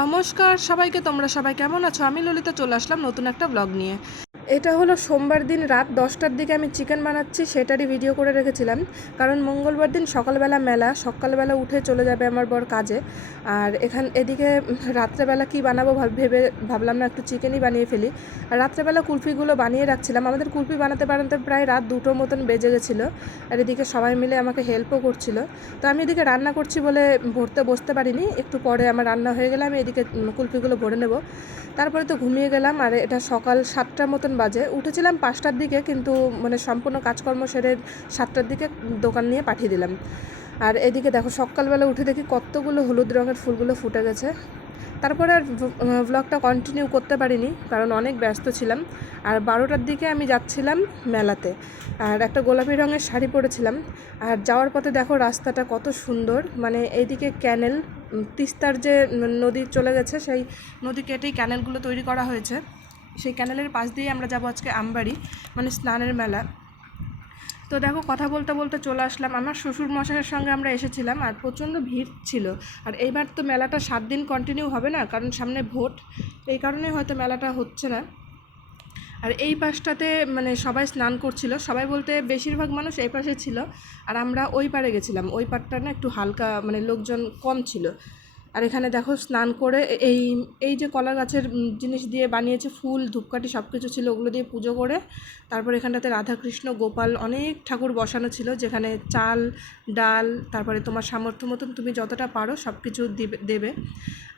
নমস্কার সবাইকে, তোমরা সবাই কেমন আছো? আমি ললিতা চলে আসলাম নতুন একটা ব্লগ নিয়ে। এটা হলো সোমবার দিন রাত 10টার দিকে আমি চিকেন বানাচ্ছি, সেটারই ভিডিও করে রেখেছিলাম। কারণ মঙ্গলবার দিন সকালবেলা মেলা, সকালবেলা উঠে চলে যাবে আমার বর কাজে। আর এদিকে রাত্রেবেলা কি বানাবো ভেবে ভাবলাম না, একটু চিকেনই বানিয়ে ফেলি। আর রাত্রেবেলা কুলফিগুলো বানিয়ে রাখছিলাম, আমাদের কুলফি বানাতে বানাতে প্রায় রাত 2টোর মতন বেজে গেছিলো। আর এদিকে সবাই মিলে আমাকে হেল্পও করছিল। তো আমি এদিকে রান্না করছি বলে ভরতে বসতে পারিনি, একটু পরে আমার রান্না হয়ে গেলে আমি এদিকে কুলফিগুলো ভরে নেব। তারপরে তো ঘুমিয়ে গেলাম। আর এটা সকাল 7টার মতন বাজে, উঠেছিলাম 5টার দিকে, কিন্তু সম্পূর্ণ কাজকর্ম সেরে 7টার দিকে দোকান নিয়ে পাঠিয়ে দিলাম। আর এদিকে দেখো সকালবেলা উঠে দেখি কতগুলো হলুদ রঙের ফুলগুলো ফুটে গেছে। তারপরে আর ব্লগটা কন্টিনিউ করতে পারিনি, কারণ অনেক ব্যস্ত ছিলাম। আর 12টার দিকে আমি যাচ্ছিলাম মেলাতে, আর একটা গোলাপি রঙের শাড়ি পরেছিলাম। আর যাওয়ার পথে দেখো রাস্তাটা কত সুন্দর, এইদিকে ক্যানেল, তিস্তার যে নদী চলে গেছে, সেই নদী কেটেই ক্যানেলগুলো তৈরি করা হয়েছে। সেই ক্যানেলের পাশ দিয়ে আমরা যাবো আজকে আমবাড়ি, স্নানের মেলা। তো দেখো কথা বলতে বলতে চলে আসলাম। আমার শ্বশুর মশাইয়ের সঙ্গে আমরা এসেছিলাম, আর প্রচণ্ড ভিড় ছিল। আর এইবার তো মেলাটা 7 দিন কন্টিনিউ হবে না, কারণ সামনে ভোট, এই কারণে হয়তো মেলাটা হচ্ছে না। আর এই পাশটাতে সবাই স্নান করছিল, সবাই বলতে বেশিরভাগ মানুষ এই পাশে ছিল। আর আমরা ওই পারে গেছিলাম, ওই পারটা না একটু হালকা, লোকজন কম ছিল। আর এখানে দেখো স্নান করে এই এই যে কলা গাছের জিনিস দিয়ে বানিয়েছে, ফুল ধূপকাঠি সব কিছু ছিল, ওগুলো দিয়ে পুজো করে তারপর এখানটাতে রাধাকৃষ্ণ গোপাল অনেক ঠাকুর বসানো ছিল, যেখানে চাল ডাল, তারপরে তোমার সামর্থ্য মতন তুমি যতটা পারো সব কিছু দেবে।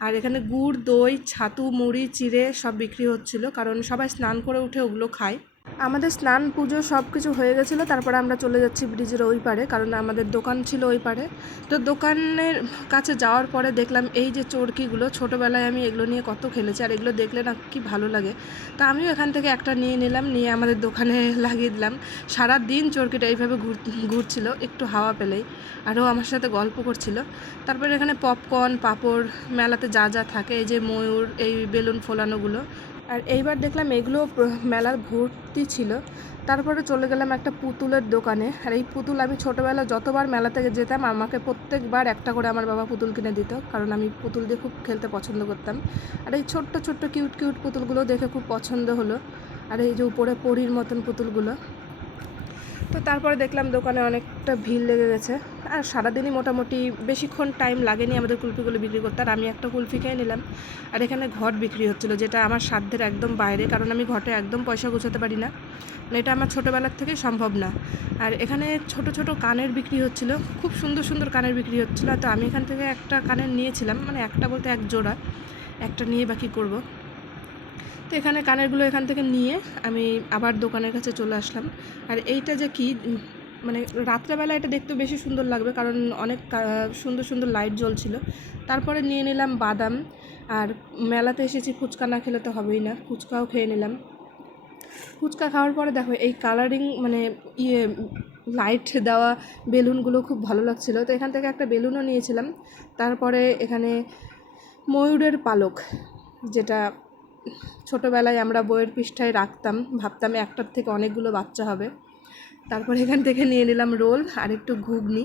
আর এখানে গুড় দই ছাতু মুড়ি চিড়ে সব বিক্রি হচ্ছিল, কারণ সবাই স্নান করে উঠে ওগুলো খায়। আমাদের স্নান পুজো সব কিছু হয়ে গেছিলো। তারপরে আমরা চলে যাচ্ছি ব্রিজের ওই পারে, কারণ আমাদের দোকান ছিল ওই পারে। তো দোকানের কাছে যাওয়ার পরে দেখলাম এই যে চরকিগুলো, ছোটোবেলায় আমি এগুলো নিয়ে কত খেলেছি, আর এগুলো দেখলে না কি ভালো লাগে। তো আমিও এখান থেকে একটা নিয়ে নিলাম, নিয়ে আমাদের দোকানে লাগিয়ে দিলাম। সারা দিন চরকিটা এইভাবে ঘুরছিল, একটু হাওয়া পেলেই। আরও আমার সাথে গল্প করছিল। তারপরে এখানে পপকর্ন পাঁপড়, মেলাতে যা যা থাকে, এই যে ময়ূর, এই বেলুন ফোলানোগুলো। আর এইবার দেখলাম এগুলো মেলার ভর্তি ছিল। তারপরে চলে গেলাম একটা পুতুলের দোকানে। আর এই পুতুল আমি ছোটোবেলা যতবার মেলা থেকে যেতাম, আমাকে প্রত্যেকবার একটা করে আমার বাবা পুতুল কিনে দিত, কারণ আমি পুতুল দিয়ে খুব খেলতে পছন্দ করতাম। আর এই ছোট্ট ছোট্ট কিউট কিউট পুতুলগুলো দেখে খুব পছন্দ হলো। আর এই যে উপরে পরীর মতন পুতুলগুলো। তো তারপরে দেখলাম দোকানে অনেকটা ভিড় লেগে গেছে। আর সারাদিনই মোটামুটি বেশিক্ষণ টাইম লাগেনি আমাদের কুলফিগুলো বিক্রি করতে। আর আমি একটা কুলফি খেয়ে নিলাম। আর এখানে ঘট বিক্রি হচ্ছিলো, যেটা আমার সাধ্যের একদম বাইরে, কারণ আমি ঘটে একদম পয়সা গোছাতে পারি না, এটা আমার ছোটোবেলার থেকেই সম্ভব না। আর এখানে ছোট ছোট কানের বিক্রি হচ্ছিল, খুব সুন্দর সুন্দর কানের বিক্রি হচ্ছিলো। তো আমি এখান থেকে একটা কানের নিয়েছিলাম, একটা বলতে এক জোড়া, একটা নিয়ে বাকি করব। তো এখানে কানেরগুলো এখান থেকে নিয়ে আমি আবার দোকানের কাছে চলে আসলাম। আর এইটা যে কি রাত্রেবেলা এটা দেখতে বেশি সুন্দর লাগবে, কারণ অনেক সুন্দর সুন্দর লাইট জ্বলছিল। তারপরে নিয়ে নিলাম বাদাম। আর মেলাতে এসেছি, ফুচকা না খেলে তো হবেই না, ফুচকাও খেয়ে নিলাম। ফুচকা খাওয়ার পরে দেখো এই কালারিং লাইট দেওয়া বেলুনগুলো খুব ভালো লাগছিলো, তো এখান থেকে একটা বেলুনও নিয়েছিলাম। তারপরে এখানে ময়ূরের পালক, যেটা ছোটোবেলায় আমরা বইয়ের পৃষ্ঠায় রাখতাম, ভাবতাম একটার থেকে অনেকগুলো বাচ্চা হবে। তারপর এখান থেকে নিয়ে নিলাম রোল আর একটু ঘুগনি।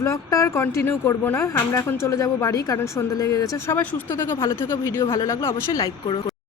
ব্লগটা আর কন্টিনিউ করবো না, আমরা এখন চলে যাব বাড়ি, কারণ সন্ধ্যা লেগে গেছে। সবাই সুস্থ থেকো, ভালো থেকো, ভিডিও ভালো লাগলো অবশ্যই লাইক করো।